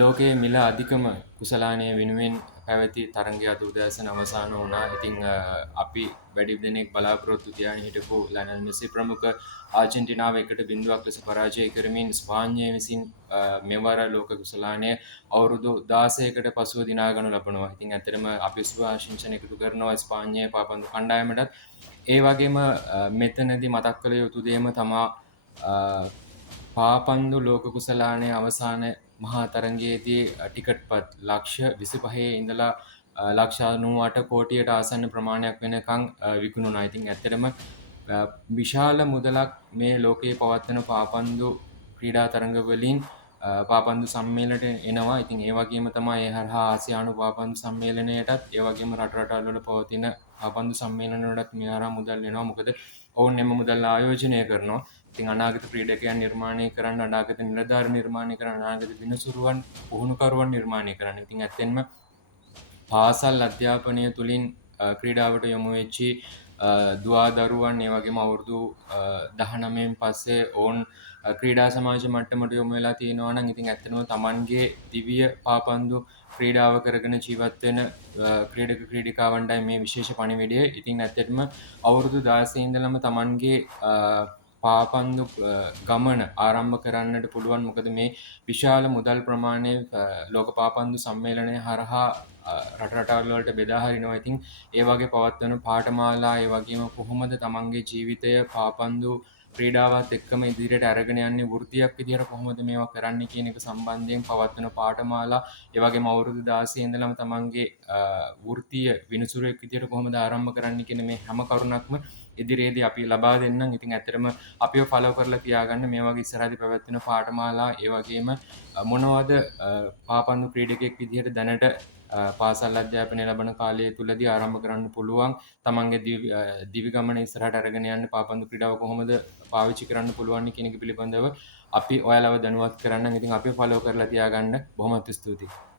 ලෝකයේ මිල අධිකම කුසලානය වෙනුවෙන් පැවති තරගය අද උදෑසන අවසන් වුණා. ඉතින් අපි වැඩි දෙනෙක් බලාපොරොත්තු තියාගෙන හිටපු ලයනල් මෙසි ප්‍රමුඛ ආජන්ටිනාව 1-0ක් ලෙස පරාජය කරමින් ස්පාඤ්ඤය විසින් මෙවර ලෝක කුසලානය අවුරුදු 16කට පසුව දිනා ගනු ලබනවා. ඉතින් ඇත්තටම අපි සුබ ආශිංසන එකතු කරනවා ස්පාඤ්ඤය පාපන්දු කණ්ඩායමටත්. ඒ වගේම මෙතනදී මතක් කළ යුතු දෙයම තමා පාපන්දු ලෝක කුසලානය අවසාන මහා තරගයේදී ටිකට්පත් ලක්ෂ 25 ඉඳලා ලක්ෂ 98 කෝටියට ආසන්න ප්‍රමාණයක් වෙනකන් විකුණුණා. ඉතින් ඇත්තටම විශාල මුදලක් මේ ලෝකයේ පවත්වන පාපන්දු ක්‍රීඩා තරඟ වලින් පාපන්දු සම්මේලනයට එනවා. ඉතින් ඒ වගේම තමයි ඒ හරහා ආසියානු පාපන්දු සම්මේලනයටත් ඒ වගේම රට රටවල් වල පවතින පාපන්දු සම්මේලන වලටත් මේ හරහා මුදල් එනවා. මොකද ඔවුන් එම මුදල් ආයෝජනය කරනවා. ඉතින් අනාගත ක්‍රීඩකයන් නිර්මාණය කරන්න, අනාගත නිලධාරීන් නිර්මාණය කරන්න, අනාගත විනිසුරුවන් පුහුණුකරුවන් නිර්මාණය කරන්න. ඉතින් ඇත්තෙන්ම පාසල් අධ්‍යාපනය තුළින් ක්‍රීඩාවට යොමු වෙච්චි දුවා දරුවන් ඒ වගේම අවුරුදු 19න් පස්සේ ඔවුන් ක්‍රීඩා සමාජ මට්ටමට යොමු වෙලා තියෙනවා නම් ඉතින් ඇත්තටම Tamanගේ දිව්‍ය පාපන්දු ක්‍රීඩාව කරගෙන ජීවත් වෙන ක්‍රීඩක ක්‍රීඩිකාවන්ටයි මේ විශේෂ පණිවිඩය. ඉතින් ඇත්තටම අවුරුදු 16 ඉඳලම Tamanගේ පාපන්දු ගමන ආරම්භ කරන්නට පුළුවන්. මොකද මේ විශාල මුදල් ප්‍රමාණය ලෝක පාපන්දු සම්මේලනය හරහා රට රටවල් වලට බෙදා හරිනවා. ඉතින් ඒ වගේ පවත්වන පාඨමාලා ඒ වගේම කොහොමද තමන්ගේ ජීවිතය පාපන්දු ක්‍රීඩාවත් එක්කම ඉදිරියට අරගෙන යන්නේ, වෘත්තියක් විදිහට කොහොමද මේවා කරන්නේ කියන එක සම්බන්ධයෙන් පවත්වන පාඨමාලා ඒ වගේම අවුරුදු 16 ඉඳලම තමන්ගේ වෘත්තීය විනිසුරුවෙක් විදිහට කොහොමද ආරම්භ කරන්නේ කියන මේ හැම කරුණක්ම ඉදිරියේදී අපි ලබා දෙන්නම්. ඉතින් ඇත්තටම අපිව ෆලෝ කරලා තියාගන්න මේ වගේ ඉස්සරහදී පැවැත්වෙන පාඨමාලා ඒ වගේම මොනවද පාපන්දු ක්‍රීඩකයෙක් විදිහට දැනට පාසල් අධ්‍යාපනය ලබන කාලය තුලදී ආරම්භ කරන්න පුළුවන්. තමන්ගේ දිවි ගමන ඉස්සරහට අරගෙන යන්න පාපන්දු ක්‍රීඩාව කොහොමද පාවිච්චි කරන්න පුළුවන් කියන එක පිළිබඳව අපි ඔයාලව දැනුවත් කරන්න. ඉතින් අපි ෆලෝ කරලා තියාගන්න. බොහොමත් ස්තුතියි.